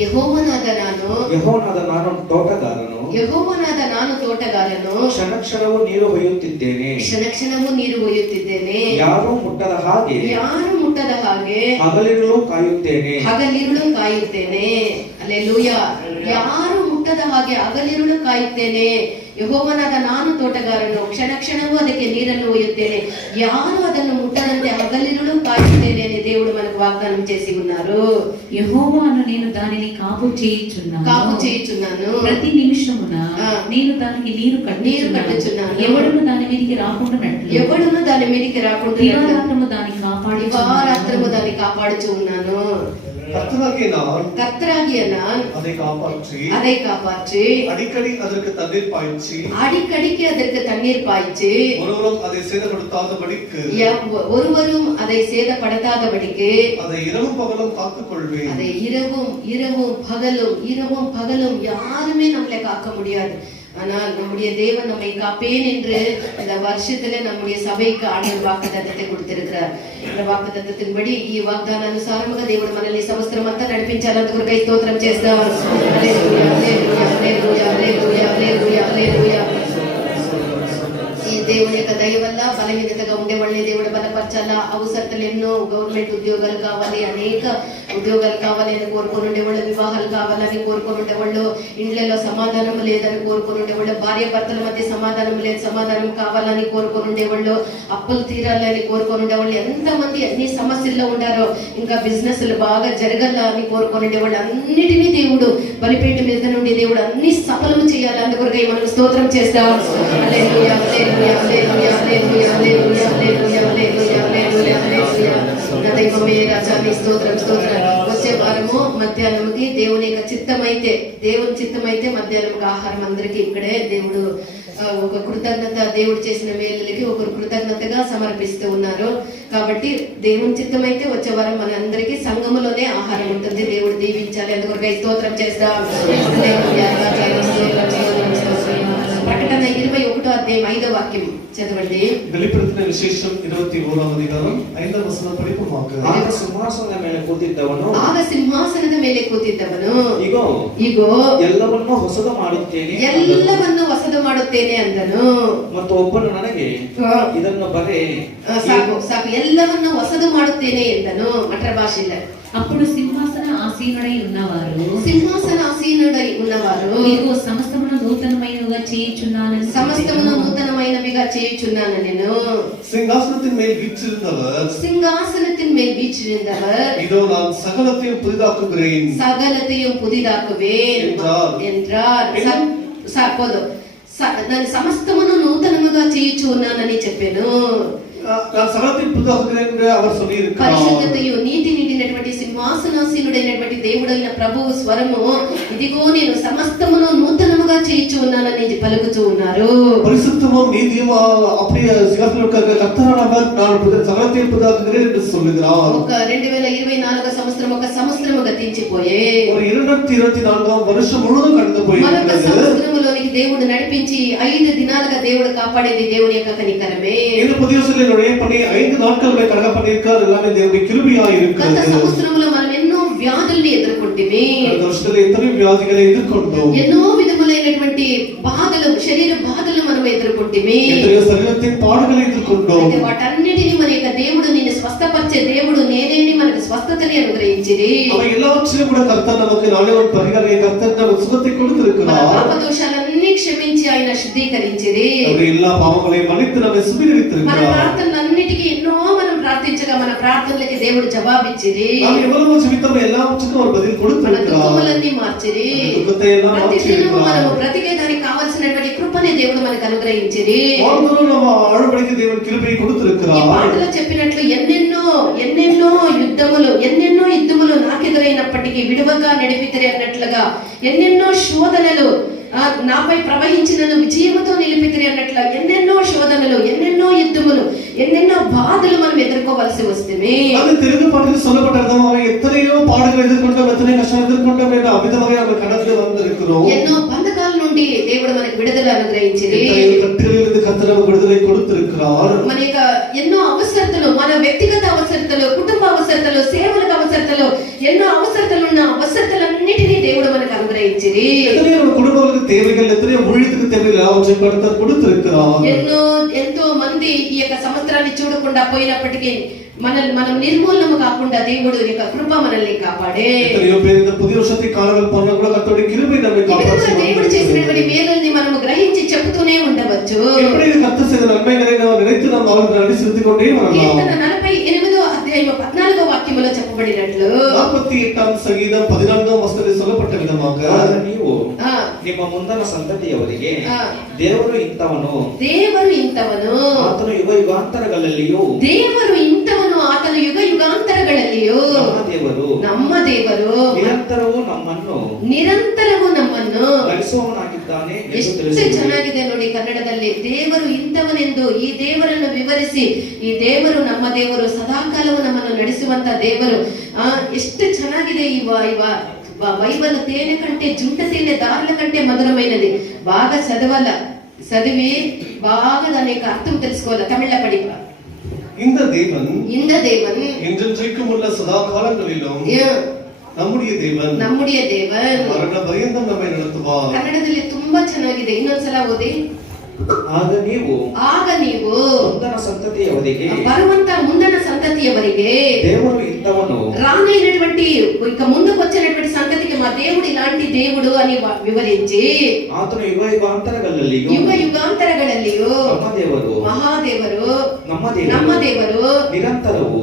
ಯೆಹೋವನಾದ ನಾನು ತೋಟಗಾರನು, ಕ್ಷಣ ಕ್ಷಣವೂ ನೀರು ಹೊಯ್ಯುತ್ತಿದ್ದೇನೆ, ಯಾರೂ ಮುಟ್ಟದ ಹಾಗೆ ಹಗಲಿರುಳು ಕಾಯುತ್ತೇನೆ. ಹಲ್ಲೆಲೂಯಾ. ಯಾರು ಮುಟ್ಟದ ಹಾಗೆ ಹಗಲಿರುಳು ಕಾಯುತ್ತೇನೆ. ಯೆಹೋವನಾದ ನಾನು ತೋಟಗಾರನು, ಕ್ಷಣ ಕ್ಷಣವೂ ಅದಕ್ಕೆ ನೀರನ್ನು ఒయ్యుತ್ತೇನೆ, యారు ಅದನ್ನು ముట్టదంతే హగలిరులు కాయుತ್ತೇನೆ అని దేవుడు మనకు వాగ్దానం చేసి ఉన్నారు. యెహోవాను నేను దానిని కాపు చేయుచున్నాను, ప్రతి నిమిషమున నేను దానికి నీరు కట్టుచున్నాను, ఎవడును దాని మీదకి రాకుండా దివారాత్రము దాన్ని కాపాడుచు ఉన్నాను. கர்த்தராகிய நான் அதை காப்பாற்றி அடிக்கடிக்கு அதற்கு தண்ணீர் பாய்ச்சி ஒருவரும் அதை சேதப்படுத்தாதபடிக்கு அதை இரவும் பகலும் காத்துக்கொள்வேன். அதை இரவும் பகலும் யாருமே நம்மளை காக்க முடியாது. ஆனால் நம்முடைய தேவன் நம்மை காப்பேன் என்று இந்த வருஷத்துல நம்முடைய సభைకి ఆండర్ వాగ్దానத்தை கொடுத்திருக்கிறார். இந்த వాగ్దానத்தின்படி ఈ వాగ్దానానుసారముగా దేవుడు మనల్ని సంవత్సరం అంతా నడిపించాలని కై స్తోత్రం చేస్తాం. హల్లెలూయా హల్లెలూయా హల్లెలూయా హల్లెలూయా హల్లెలూయా హల్లెలూయా. ఈ దేవుని యొక్క దయ వల్ల బలహీనతగా ఉండే వాళ్ళని దేవుడు బలపరచాలా. అవసరతలు ఎన్నో, గవర్నమెంట్ ఉద్యోగాలు కావాలి, అనేక ఉద్యోగాలు కావాలి అని కోరుకొని ఉండేవాళ్ళు, వివాహాలు కావాలని కోరుకొని ఉండేవాళ్ళు, ఇండ్లలో సమాధానం లేదని కోరుకొని ఉండేవాళ్ళు, భార్య భర్తల మధ్య సమాధానం కావాలని కోరుకొని ఉండేవాళ్ళు, అప్పులు తీరాలని కోరుకొని ఉండేవాళ్ళు, ఎంతమంది అన్ని సమస్యల్లో ఉండారో, ఇంకా బిజినెస్లు బాగా జరగాల అని కోరుకొని ఉండేవాళ్ళు, అన్నిటినీ దేవుడు బలిపేట మీద నుండి దేవుడు అన్ని సఫలం చేయాలి. అందుకొరకై మనం స్తోత్రం చేస్తాం. హల్లెలూయా హల్లెలూయా హల్లెలూయా హల్లెలూయా హల్లెలూయా హల్లెలూయా హల్లెలూయా హల్లెలూయా హల్లెలూయా. నా దైవమే రాజా నీ స్తోత్రం. వచ్చే వారము మధ్యాహ్నంకి దేవుని యొక్క దేవుని చిత్తమైతే మధ్యాహ్నం ఆహారం అందరికి ఇక్కడే దేవుడు ఒక కృతజ్ఞత, దేవుడు చేసిన మేలులకి ఒకరు కృతజ్ఞతగా సమర్పిస్తూ ఉన్నారు. కాబట్టి దేవుని చిత్తమైతే వచ్చే వారం మన అందరికీ సంఘములోనే ఆహారం ఉంటుంది. దేవుడు దీవించాలి. అందుకొరకై స్తోత్రం చేస్తాం. ప్రకటన 21వ అధ్యాయం 5వ వాక్యం చదవండి. வெளிப்படுத்தின விசேஷம் 21వ అధ్యాయం 5వ వచనం படிப்போமாக. ಆಗ ಸಿಂಹಾಸನದ ಮೇಲೆ ಕೂತಿದ್ದವನು ಇಗೋ ಎಲ್ಲವನ್ನೂ ಹೊಸದು ಮಾಡುತ್ತೇನೆ ಅಂದನು. ಮತ್ತು ಒಬ್ಬನು ನನಗೆ ಇದನ್ನು ಬರೆ, ಸಾಕು ಎಲ್ಲವನ್ನೂ ಹೊಸದು ಮಾಡುತ್ತೇನೆ ಎಂದನು. ಮಟ್ರ ಭಾಷೆಲ್ಲ. అప్పుడు సింహాసన ఆసీనుడై ఉన్నవారు ఇగో సమస్తమును నూతనమైనవిగా చేయుచున్నాను నేను. సింహాసనத்தின் மேல் வீற்றிருந்தவர் இதோ நான் சகலத்தையும் புதிதாக்குவேன் என்றார். నేను సమస్తమును నూతనముగా చేయుచు ఉన్నానని చెప్పాను. పరిశుద్ధతయు నీతి నిండినటువంటి సింహాసనాసీనుడైనటువంటి దేవుడైన ప్రభువు స్వరము, ఇదిగో నేను సమస్తమును నూతనముగా చేయించు ఉన్నానని పలుకుతూ ఉన్నారు. పరిశుద్ధமும் நீதியும் அப்படியே சிங்காசனத்தில் கர்த்தரானவர் நான் சகலத்தையும் புதிதாக்குகிறேன் என்று சொல்லுகிறார். ఒక 2024 సంవత్సరం ఒక సంవత్సరము గతించిపోయే, ஒரு 2024 வருஷం முழுவதும் கடந்து పోయింది. మరొక సంవత్సరములోనికి దేవుడు నడిపించి 5 దినాలుగా దేవుడు కాపాడేది దేవుని యొక్క కనికరమే. இந்த புதிய வருஷத்துல நுழைய பண்ணி 5 நாட்களுமே கடக பண்ணிருக்கார். எல்லாமே దేవుని కృపయాయి இருக்கிறது. గత సంవత్సరంలో మనం ఎన్నో వ్యాధుల్ని ఎదుర్కొంటిమి. గత సంవత్సరంలో ఎన్నో వ్యాధులను ఎదుర్కొన్నాం. ఎన్నో విధములైనటువంటి బాధలు, శరీర బాధలు మనం ఎదుర్కొంటిమి. శరీరத்தின் పాడుகளை ఎదుర్కొన్నాం. వాటన్నిటిని మన యొక్క దేవుడు నిన్ను స్వస్థపరిచే దేవుడు నేనేని మనకు స్వస్థతని అనుగ్రహించిరి. అవి எல்லாவற்றையும் கூட கர்த்தர் நமக்கு நாளேவன் பரிகாரத்தை கர்த்தர் நமக்கு சுகத்தை கொடுத்திருக்கிறார். పాప దోషాలన్నీ క్షమించి ఆయన శుద్ధీకరించిరి. அவர் எல்லா பாவங்களையும் மன்னித்து நம்மை சுத்திகரித்திருக்கிறார். మన ప్రార్థనలన్నిటికీ ఎన్నో మనం ప్రార్థించగా మన ప్రార్థనలకి దేవుడు జవాబిచ్చిరి. நாம் எவ்வளவு ஜெபித்தோமோ எல்லாவற்றுக்கும் அவர் பதில் கொடுத்திருக்கிறார். మన దుఃఖములన్నీ మార్చిరి. దుఃఖத்தை ఎல்லாம் మార్చిరిக்கிறார். మనము బ్రతికేదానికి కావాల్సినటువంటి కృపని దేవుడు మనకు అనుగ్రహించిరి. வாழ்ந்தோம் நம்ம ఆడబడికి దేవుని కృపను கொடுத்திருக்கிறார். ఈ పాటలో చెప్పినట్లు ఎన్నెన్నో యుద్ధములు నాకెదురైనప్పటికీ విడువగా నడిపితరి అన్నట్లుగా ఎన్నెన్నో శోధనలు నాపై ప్రవహించినను విజయముతో నిలిపితిరి అన్నట్లుగా ఎన్నెన్నో శోధనలు, ఎన్నెన్నో యుద్ధములు, ఎన్నెన్నో బాధలు మనం ఎదుర్కోవలసి వస్తుంది. அது தெலுங்கு பாடலில் சொல்லப்பட்டதும் அவன் எத்தனையோ பாடுகளை எதிர்கொண்டோம், எத்தனை கஷ்டம் எதிர்கொண்டோம் என்ற அமிதமாக நம்ம கடந்து வந்திருக்கிறோம். ఎన్నో బంధకాల నుండి దేవుడు మనకు విడుదల అనుగ్రహించింది. కట్టెలిருந்து కర్తర్ நமக்கு విడుదலை கொடுத்திருக்கிறார். మన యొక్క ఎన్నో అవసరతలు, మన వ్యక్తిగత అవసరతలు, కుటుంబ అవసరతలు, సేవలకు అవసరతలు, ఎన్నో అవసరతలు ఉన్న అవసరతలన్నిటినీ దేవుడు మనకు అనుగ్రహించింది. எத்தனையோ குடும்பங்களுக்கு தேவைகள், எத்தனையோ ஊழியத்துக்கு தேவைகள் எல்லாவற்றையும் கர்த்தர் கொடுத்திருக்கிறார். ఎంతో మంది ఈ యొక్క సంవత్సరాన్ని చూడకుండా పోయినప్పటికీ మనం నిర్మూలనము కాకుండా దేవుడు యొక్క కృప మనల్ని కాపాడే. எத்தனையோ பேர் இந்த புதிய வருஷத்தை காலங்கள் போனா கூட கர்த்தருடைய கிருபை நம்மை காப்பாற்றுகிறது. దేవుడు చేసినటువంటి మేలుల్ని మనము గ్రహించి చెప్తూనే ఉండవచ్చు. எப்படி கர்த்தர் செய்த நன்மைகளை நாம் நினைத்து நாம் அவருக்கு நன்றி செலுத்திக் கொண்டே வரலாம். కీర్తన 48వ అధ్యాయం 14వ వాక్యములో చెప్పబడినట్లు 48వ సంగీతం 14వ వచనದಲ್ಲಿ சொல்லப்பட்ட విధமாக ನೀವು ನಿಮ್ಮ ಮುಂದನ ಸಂತತಿಯವರಿಗೆ ದೇವರು ಇಂಥವನು ಆತನು ಯುಗ ಯುಗಾಂತರಗಳಲ್ಲಿಯೂ ಆತನು ಯುಗ ಯುಗಾಂತರಗಳಲ್ಲಿಯೂ ನಮ್ಮ ದೇವರು ನಿರಂತರವೂ ನಮ್ಮನ್ನು ನಡೆಸುವವನಾಗಿದ್ದಾನೆ. ಎಷ್ಟು ಚೆನ್ನಾಗಿದೆ ನೋಡಿ ಕನ್ನಡದಲ್ಲಿ, ದೇವರು ಇಂಥವನೆಂದು ಈ ದೇವರನ್ನು ವಿವರಿಸಿ, ಈ ದೇವರು ನಮ್ಮ ದೇವರು ಸದಾಕಾಲವೂ ನಮ್ಮನ್ನು ನಡೆಸುವಂತ ದೇವರು. ಎಷ್ಟು ಚೆನ್ನಾಗಿದೆ ఈ బైబిల్ తేనె కంటే జుంట తేనె దారుల కంటే మధురమైనది. బాగా చదివి బాగా దాని యొక్క అర్థం తెలుసుకోవాలి. తమిళ పడి இந்த தேவன் என்றென்றைக்கும் உள்ள சதா காலங்களிலும் நம்முடைய தேவன் மரண பரியಂತಂ நம்மை நடத்துவார். ಕನ್ನಡದಲ್ಲಿ ತುಂಬಾ ಚೆನ್ನಾಗಿದೆ. ಇನ್ನೊಂದ್ಸಲ ಓದಿ. ಆಗ ನೀವು ಮುಂದನ సంతతిಯವರಿಗೆ దేవుడు ఇంతవను రానైనటువంటి ఇక ముందుకు వచ్చినటువంటి సంతతికి మా దేవుడు ఇలాంటి దేవుడు అని వివరించి, ఆతను యుగ యుగాంతరಗಳಲ್ಲಿಯೂ మహాదేವರು ನಮ್ಮ ದೇವರು నిరంతరము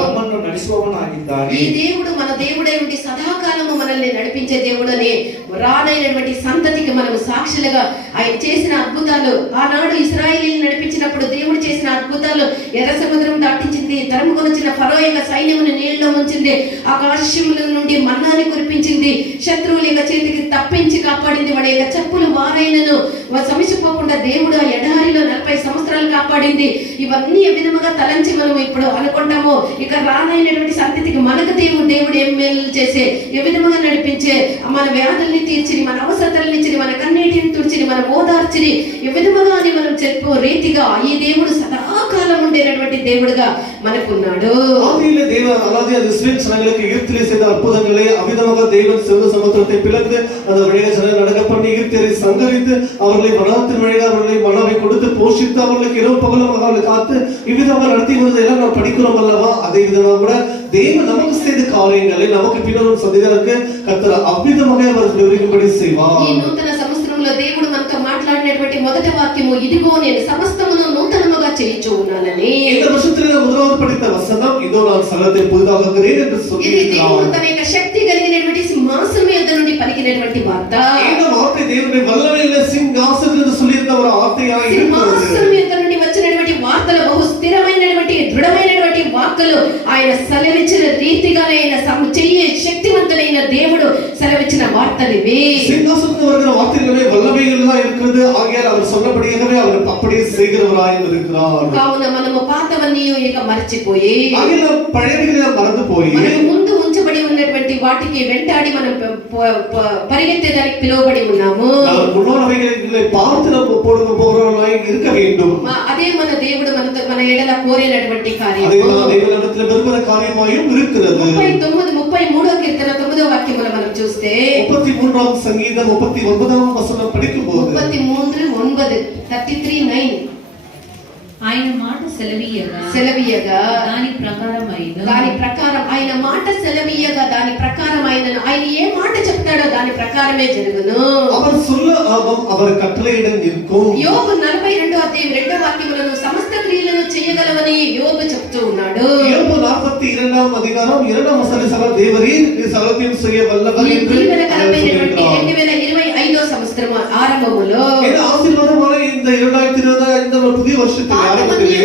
నమ్మను ನಡೆಸುವವನಾಗಿದ್ದಾನೆ. ఈ దేవుడు మన దేవుడై ఉండి సదాకాలము మనల్ని నడిపించే దేవుడు అని రానైనటువంటి సంతతికి మనం సాక్షులుగా ఆయన చేసిన అద్భుతాలు, ఆనాడు ఇశ్రాయేలీయులను నడిపించినప్పుడు దేవుడు చేసిన అద్భుతాలు, ఎర్ర సముద్రం దాటించింది, తరుముకొని వచ్చిన ఫరో యొక్క సైన్యమును నీళ్ళలో ఉంచింది, ఆకాశముల నుండి మన్నాని కురిపించింది, శత్రువుల యొక్క చేతికి తప్పించి కాపాడింది, వాడి యొక్క చెప్పులు వారైనను సమసిపోకుండా దేవుడు ఆ ఎడారిలో 40 సంవత్సరాలు కాపాడింది. ఇవన్నీ ఏ విధముగా తలంచి మనం ఇప్పుడు అనుకుంటామో, ఇక రానైనటువంటి సంతతికి మనకు దేవుడు ఏం మేలు చేసే, ఏ విధముగా నడిపించే, మన వ్యాధుల్ని తీర్చిని, మన అవసరతల్ని ఇచ్చి, మన కన్నీటిని తుడిచిని, మన ఓదార్చిని, ఏ విధముగా అని మనం చెప్పే రీతిగా ఈ దేవుడు సదాకాలం ఉండేటటువంటి దేవుడుగా మనకున్నాడు. ஆதியிலே தேவன் அதாவது இஸ்ரவேல் ஜனங்களுக்கு எகிப்திலே செய்த அற்புதங்களை அவிதமாக தேவன் சிவந்த சமுத்திரத்தை பிளந்து அந்த வழியாக ஜனங்கள் நடக்க பண்ணி எகிப்தியரை சங்கரித்து அவர்களை வனாந்தின் வழியாக அவர்களை மனாவை கொடுத்து போஷித்து அவர்களுக்கு இரவு பகலும் அவர்களை காத்து இவ்விதமாக நடத்தி வந்ததெல்லாம் நாம் படிக்கிறோம் அல்லவா? அதே விதமாக கூட தேவன் நமக்கு செய்த காரியங்களை நமக்கு பின்னரும் சந்ததியாருக்கு கர்த்தர் அவ்விதமாக அவர்கள் விவரிக்கும்படி செய்வார். ఈ నూతన సంవత్సరంలో దేవుడు మనతో మాట్లాడినటువంటి మొదటి వాక్యము, ఇదిగో నేను సమస్తమును నూతనముగా చేయించు ఉన్నానని. இந்த வருஷத்துல முதலாவது படித்த வசனம், இதோ நான் சகலத்தை புதிதாக்குகிறேன் என்று சொல்லியிருக்கிறார். తన యొక్క శక్తి కలిగినటువంటి సింహాసనం యొద్ద నుండి పలికినటువంటి వార్త. இந்த வார்த்தை தேவனுடைய வல்லமையுள்ள సింహాసనం என்று சொல்லியிருந்த ஒரு வார்த்தையாக இருக்கிறது. సింహాసనం యొద్ద నుండి వచ్చినటువంటి వార్తలు బహు స్థిరమైనటువంటి దృఢమైనటువంటి వార్తలు. ఆయన సెలవిచ్చిన రీతిగానే ఆయన చెయ్యే శక్తివంతులైన దేవుడు సెలవిచ్చిన వార్తలు ఇవి. సింహాసనத்தில் வருகிற வார்த்தைகளே வல்லமைகளா இருக்கிறது. ஆகையால் அவர் சொன்னபடியாகவே அவர் அப்படியே செய்கிறவராய் இருக்கிறார். కావున మనము పాతవన్నీ ఇక మర్చిపోయి, ఆగిన పழைయవిని మరந்து పోయి, మనకు ముందు ఉంచబడి ఉన్నటువంటి వాటికి వెంటాడి మనం పరిగెత్తేదానికి పిలువబడి ఉన్నాము. முன்னோர்களை பார்த்து நம்ம போகிறவர்களாய் இருக்க வேண்டும். అదే మన దేవుడు మన ఎడల కోరేటటువంటి కార్యం. అదే మన దేవునిடத்தில் విரும்புகிற காரியமாயும் இருக்கிறது. 33వ కీర్తన 9వ వాక్యములో మనం చూస్తే 33వ సంగీతం 39వ వచనం படிக்கும்போது 33:9 ఆయన మాట సెలవీయగా దాని ప్రకారం ఆయన మాట సెలవీయగా దాని ప్రకారం ఆయన ఏ మాట చెప్తాడో దాని ప్రకారమే జరుగును. அவர் சொல்ல அவர் கட்டளையிட நிற்கும். యోబు 42వ అధ్యాయం 2వ వాక్యములో సమస్త క్రియలను చేయగలవని యోబు చెప్తూ ఉన్నాడు. యోబు 42వ అధ్యాయం 2వ వచనం సగల దేవరీర్ నీ సగలத்தையும் செய்ய వల్లவர் என்று 2025వ సంవత్సరం ఆరంభములో இந்த ఆశీర్వాదமான இந்த 2020 இந்த புதிய வருஷத்தில்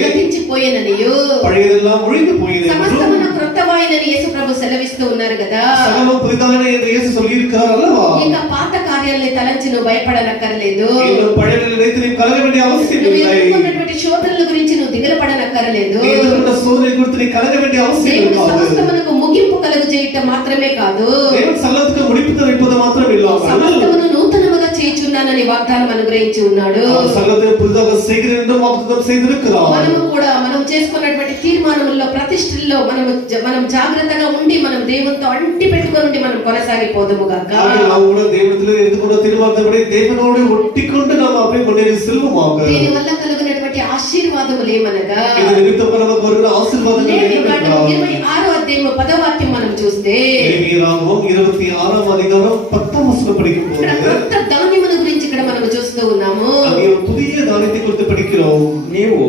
గతించిపోయేననియు పழைయదెல்லாம் ఒழிந்து పోయినది సమస్తమును క్రొత్తవాయినని యేసు ప్రభు సెలవిస్తూ ఉన్నారు కదా. సకలం పుదిదాయన என்று యేసు சொல்லியிருக்கிறார் அல்லவா? ఇక పాత కార్యాలను తలంచి నువ్వు భయపడనక్కర్లేదు. இந்த பழையவைகளை நினைத்து நீ கலங்க வேண்டிய அவசியம் இல்லை. ఎదుర్కొన్నటువంటి శోధనల గురించి నువ్వు దిగులు పడనక్కర్లేదు. ఎదుర్కొన్న శోధనల గురించి నీ కలగ వేண்டிయ అవసరం లేదు. సమస్తమునకు ముగింపు కలుగు చేయటం మాత్రమే కాదు, దేవుడు సకలத்துக்கு முடிப்பு வைப்பது మాత్రం ఇల్లాமல் సమస్తమును నూతనముగా చేయుచున్నానని చేస్తానని వాగ్దానం అనుగ్రహించి ఉన్నాడు. அவர் சகலத்தை புதிதாக செய்கிறேன் என்று வாக்குத்தத்தம் செய்திருக்கிறார். మనము కూడా మనం చేసుకున్నటువంటి తీర్మానముల్లో ప్రతిష్టల్లో మనం జాగ్రత్తగా ఉండి మనం దేవునితో అంటి పెట్టుకొని ఉండి మనం కొనసాగిపోదుము గాక. நாம் கூட தேவனிடத்தில் எடுத்துக்கொண்ட தீர்மானத்தின்படி தேவனோடு ஒட்டிக்கொண்டு நாம் அப்படியே முன்னேறி செல்வோமாக. దీని వల్ల కలుగునటువంటి ఆశీర్వాదములు ఏమనగా இது நிமித்தமாக நமக்கு வருகிற ఆశీర్వాదங்கள் என்னவென்றால் 26వ అధ్యాయం 10వ వాక్యం మనం చూస్తే லேவியராகமம் 26వ அதிகாரம் 10వ వచనం படிக்கும்போது కొత్త ధాన్యముల గురించి ఇక్కడ మనం చూస్తూ ఉన్నాము. அங்கே ஒரு புதிய தானியத்தை குறித்து படிக்கிறோம். ನೀವು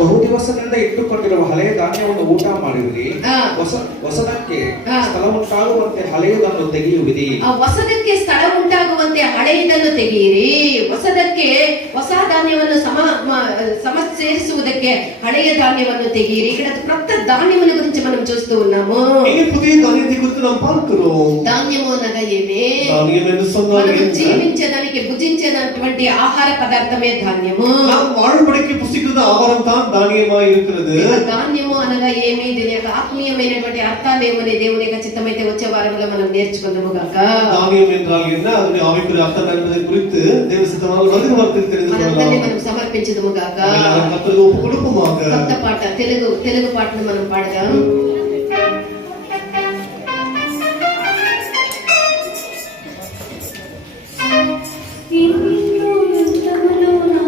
ಬಹುದಿವಸದಿಂದ ಇಟ್ಟುಕೊಂಡಿರುವ ಹಳೆಯ ಧಾನ್ಯವನ್ನು ಊಟ ಮಾಡಿದಿರಿ, ಹೊಸದಕ್ಕೆ ಸ್ಥಳ ಉಂಟಾಗುವಂತೆ ಹಳೆಯದನ್ನು ತೆಗೆಯುವಿರಿ. ಹೊಸದಕ್ಕೆ ಸ್ಥಳ ಉಂಟಾಗುವಂತೆ ಹಳೆಯದನ್ನು ತೆಗೆಯಿರಿ. ಹೊಸದಕ್ಕೆ ಹೊಸ ಧಾನ್ಯವನ್ನು ಸಮ ಸೇರಿಸುವುದಕ್ಕೆ ಹಳೆಯ ಧಾನ್ಯವನ್ನು ತೆಗೆಯಿರಿ. ఇక్కడ కొత్త ధాన్యముల గురించి మనం చూస్తూ ఉన్నాము. இங்கே புதிய தானியத்தை குறித்து நாம் பார்க்கிறோம். ధాన్యము అనగా ఏమే? ధాన్యం என்று சொன்னால் మనం జీవించడానికి భుజించేటువంటి ఆహార పదార్థమే ధాన్యము. நாம் வாழ்படிக்கு புசிக்கிறது ஆகாரம் தான் தானியமாய் இருக்கிறது. ధాన్యము అనగా ఏమి? దీని యొక్క ఆత్మీయమైనటువంటి అర్థాలు ఏమని దేవుని యొక్క చిత్తమైతే వచ్చే వారంలో మనం నేర్చుకుందాము గాక. தானியம் என்றால் என்ன, அதனுடைய ஆவிக்குரிய அர்த்தம் என்பதை குறித்து தேவ சித்தமானால் வருகிற வாரத்தில் தெரிந்து கொள்ளலாம். మనం సమర్పించదుము గాక. கர்த்தருக்கு ஒப்பு கொடுப்போமாக. కొత్త పాట తెలుగు పాటను మనం పాడదాం. ఇన్ను యుద్ధములో నా